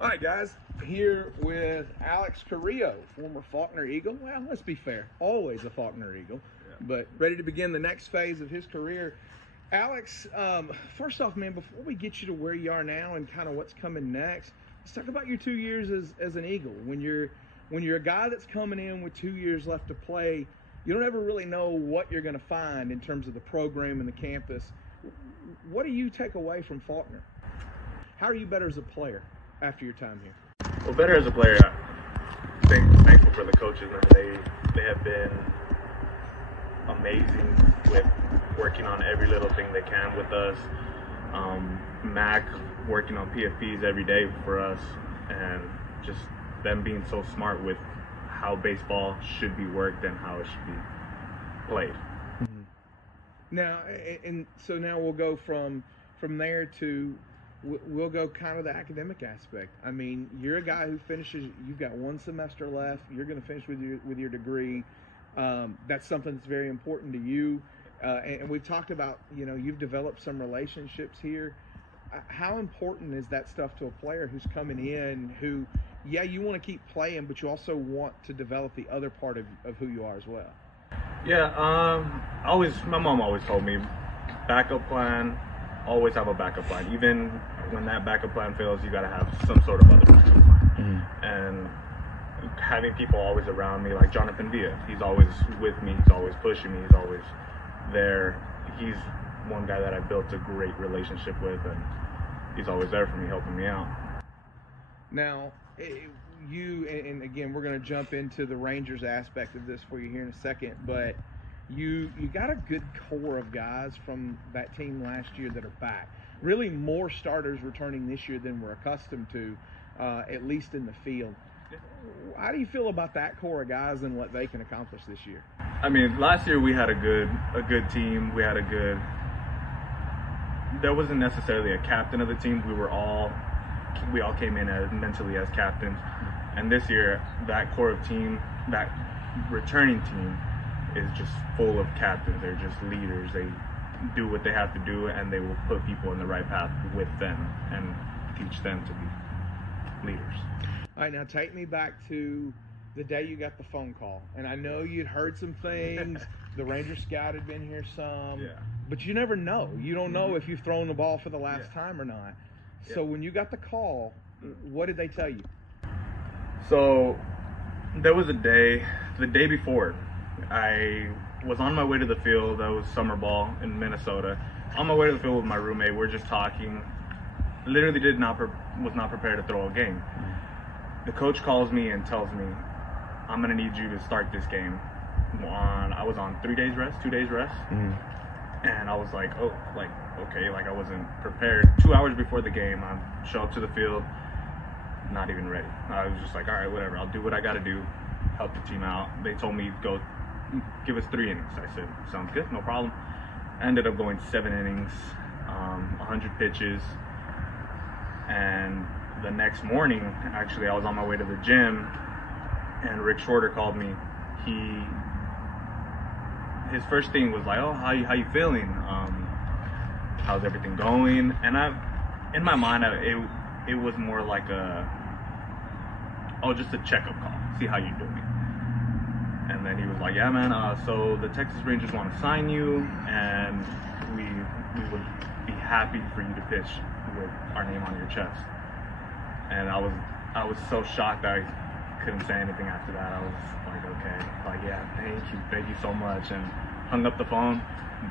All right, guys, here with Alex Carrillo, former Faulkner Eagle. Well, let's be fair, always a Faulkner Eagle, but ready to begin the next phase of his career. Alex, first off, man, before we get you to where you are now and kind of what's coming next, let's talk about your 2 years as an Eagle. When you're a guy that's coming in with 2 years left to play, you don't ever really know what you're going to find in terms of the program and the campus. What do you take away from Faulkner? How are you better as a player after your time here? Well, better as a player, I'm thankful for the coaches. They have been amazing with working on every little thing they can with us. Mac working on PFPs every day for us, and just them being so smart with how baseball should be worked and how it should be played. Mm-hmm. Now, and so now we'll go from there to we'll go kind of the academic aspect. I mean, you're a guy who finishes. You've got 1 semester left. You're going to finish with your degree. That's something that's very important to you. And we've talked about, you've developed some relationships here. How important is that stuff to a player who's coming in who, yeah, you want to keep playing, but you also want to develop the other part of who you are as well? Yeah, my mom always told me, backup plan, always have a backup plan. Even when that backup plan fails, you got to have some sort of other backup plan. Mm-hmm. And having people always around me, like Jonathan Villa, he's always with me, he's always pushing me, he's always there. He's one guy that I built a great relationship with, and he's always there for me, helping me out. Now, and again, we're going to jump into the Rangers aspect of this for you here in a second, but you got a good core of guys from that team last year that are back. Really more starters returning this year than we're accustomed to, at least in the field. How do you feel about that core of guys and what they can accomplish this year? I mean, last year we had a good team. There wasn't necessarily a captain of the team. We all came in mentally as captains. And this year, that core of team, that returning team, is just full of captains. They're just leaders. They do what they have to do, and they will put people in the right path with them and teach them to be leaders. All right, now take me back to the day you got the phone call. And I know you'd heard some things. The Ranger scout had been here some. Yeah. But you never know. You don't know if you've thrown the ball for the last time or not. So when you got the call, what did they tell you? So there was the day before, I was on my way to the field. That was summer ball in Minnesota. On my way to the field with my roommate, we're just talking. Literally was not prepared to throw a game. The coach calls me and tells me, I'm going to need you to start this game. I was on 2 days rest. Mm-hmm. And I was like, okay, I wasn't prepared. 2 hours before the game, I show up to the field, not even ready. I was just like, all right, whatever, I'll do what I got to do, help the team out. They told me, go give us 3 innings. I said, sounds good, no problem. I ended up going 7 innings, 100 pitches. And the next morning, actually, I was on my way to the gym, and Rick Shorter called me. His first thing was like, oh, how you feeling? How's everything going? And in my mind, it was more like just a checkup call, see how you're doing. And then he was like, yeah, man, so the Texas Rangers want to sign you, and we would be happy for you to pitch with our name on your chest. And I was so shocked that I couldn't say anything after that. I was like, okay, yeah, thank you so much, and hung up the phone,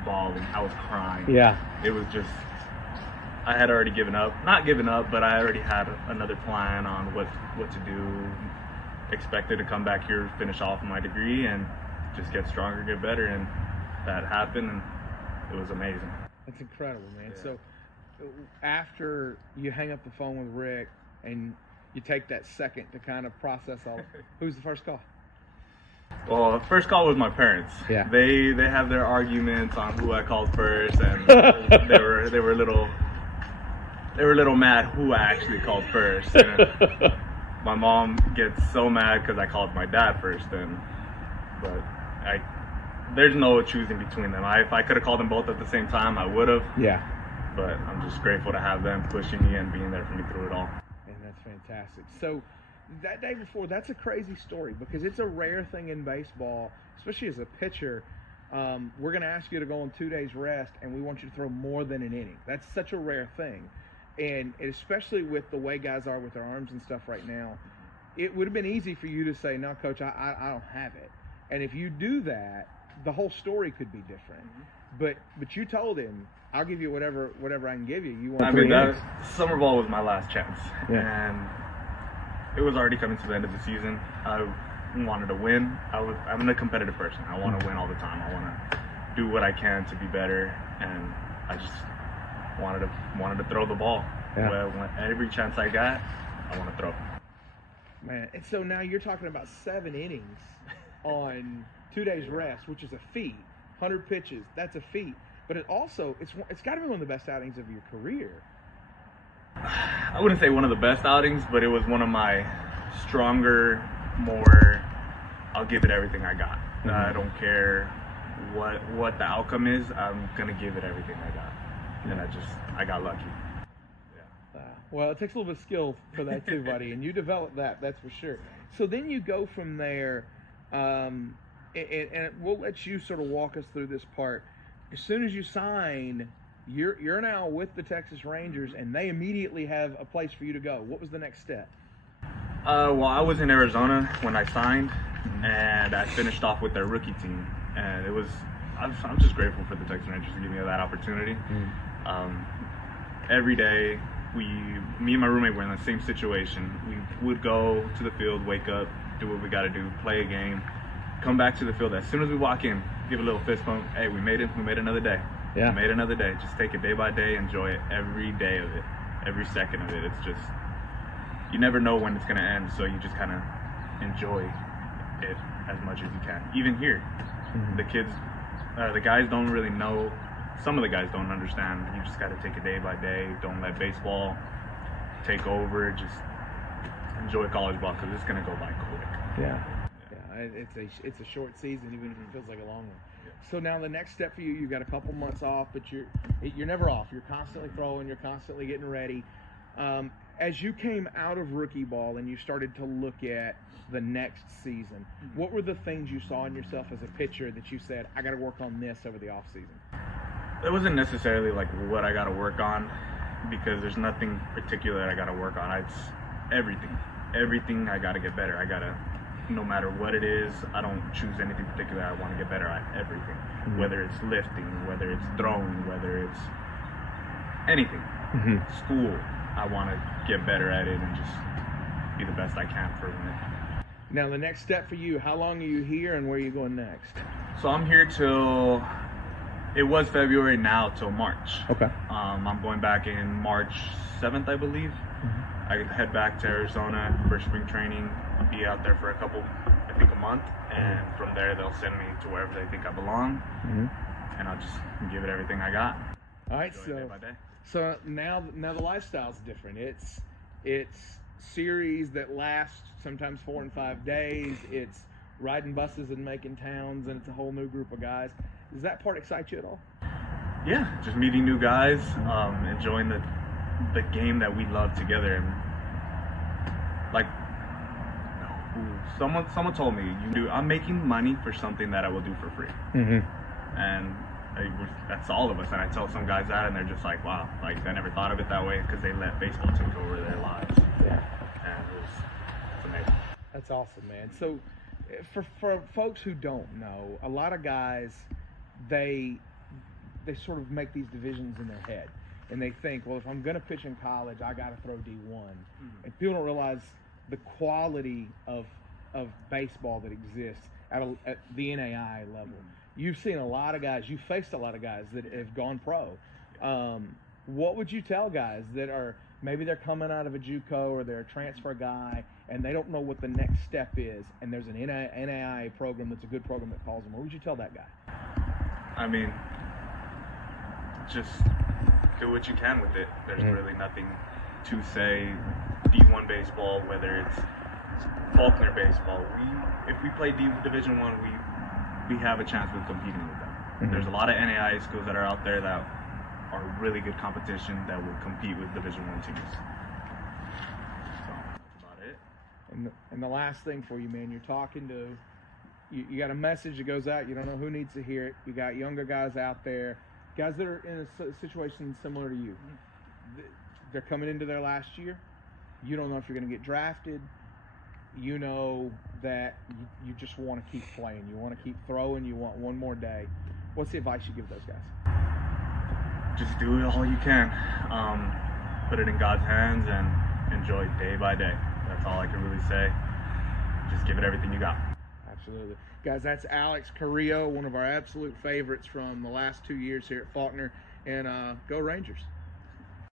bawling. I was crying. Yeah. It was just, I had already not given up, but I already had another plan on what to do. Expected to come back here, finish off my degree, and just get stronger, get better, and that happened, and it was amazing. That's incredible, man. Yeah. So after you hang up the phone with Rick and you take that second to kind of process all, who's the first call? Well, the first call was my parents. Yeah. They have their arguments on who I called first, and they were a little mad who I actually called first. And my mom gets so mad because I called my dad first, but there's no choosing between them. If I could have called them both at the same time, I would have. Yeah. But I'm just grateful to have them pushing me and being there for me through it all. And That's fantastic. So that day before, that's a crazy story because it's a rare thing in baseball, especially as a pitcher. We're going to ask you to go on 2 days rest, and we want you to throw more than an inning. That's such a rare thing. And especially with the way guys are with their arms and stuff right now, it would have been easy for you to say, no, Coach, I don't have it. And if you do that, the whole story could be different. But you told him, I'll give you whatever I can give you. You want summer ball was my last chance. Yeah. And it was already coming to the end of the season. I wanted to win. I'm a competitive person. I want to win all the time. I want to do what I can to be better, and I just wanted to throw the ball. Yeah. Every chance I got, I want to throw. Man, and so now you're talking about 7 innings on 2 days rest, which is a feat. 100 pitches, that's a feat. But it's got to be one of the best outings of your career. I wouldn't say one of the best outings, but it was one of my stronger, more, I'll give it everything I got. Mm-hmm. I don't care what the outcome is, I'm going to give it everything I got. And I got lucky. Yeah. Well, it takes a little bit of skill for that too, buddy, and you developed that's for sure. So then you go from there, and we'll let you sort of walk us through this part. As soon as you sign, you're now with the Texas Rangers, and they immediately have a place for you to go. What was the next step? Well, I was in Arizona when I signed, and I finished off with their rookie team, and I'm just grateful for the Texas Rangers to give me that opportunity. Every day, me and my roommate were in the same situation. We would go to the field, wake up, do what we got to do, play a game, come back to the field. As soon as we walk in, give a little fist bump. Hey, we made it. We made another day. Yeah. We made another day. Just take it day by day. Enjoy it every day of it, every second of it. It's just, you never know when it's going to end, so you just kind of enjoy it as much as you can. Even here, the kids, the guys don't really know. Some of the guys don't understand. You just got to take it day by day. Don't let baseball take over. Just enjoy college ball because it's going to go by quick. Yeah. It's a short season, even if it feels like a long one. Yeah. So now the next step for you, you've got a couple months off, but you're never off. You're constantly throwing. You're constantly getting ready. As you came out of rookie ball and you started to look at the next season, what were the things you saw in yourself as a pitcher that you said, I got to work on this over the off season? It wasn't necessarily like what I got to work on, because there's nothing particular that I got to work on. It's everything I got to get better. I got to, no matter what it is, I don't choose anything particular. I want to get better at everything, whether it's lifting, whether it's throwing, whether it's anything. School, I want to get better at it and just be the best I can for it. Now, the next step for you, how long are you here and where are you going next? So I'm here till, it was February, now till March. Okay. I'm going back in March 7th, I believe. I head back to Arizona for spring training. I'll be out there for a month, and from there they'll send me to wherever they think I belong, and I'll just give it everything I got. All right, day by day. So now the lifestyle's different. It's series that last sometimes 4 and 5 days. It's riding buses and making towns, and it's a whole new group of guys. Does that part excite you at all? Yeah, just meeting new guys, enjoying the game that we love together. And like someone told me, I'm making money for something that I will do for free. And that's all of us. And I tell some guys that, and they're just like, wow, like they never thought of it that way, because they let baseball take over their lives. Yeah. And it's amazing. That's awesome, man. So for folks who don't know, a lot of guys, they sort of make these divisions in their head, and they think, well, if I'm going to pitch in college, I got to throw D1. And people don't realize the quality of baseball that exists at the NAI level. You've seen a lot of guys, you've faced a lot of guys that have gone pro. What would you tell guys that are, maybe they're coming out of a JUCO or they're a transfer guy and they don't know what the next step is, and there's an NAI program that's a good program that calls them? What would you tell that guy? I mean, just do what you can with it. There's really nothing to say. D1 baseball, whether it's Faulkner Baseball, if we play Division I, we have a chance with competing with them. There's a lot of NAIA schools that are out there that are really good competition that will compete with Division I teams. And the last thing for you, man, you're talking to, you got a message that goes out. You don't know who needs to hear it. You got younger guys out there, guys that are in a situation similar to you. They're coming into their last year. You don't know if you're going to get drafted. You know that you just want to keep playing. You want to keep throwing. You want one more day. What's the advice you give those guys? Just do it all you can. Put it in God's hands and enjoy day by day. That's all I can really say. Just give it everything you got. Absolutely. Guys, that's Alex Carrillo, one of our absolute favorites from the last 2 years here at Faulkner. And go Rangers.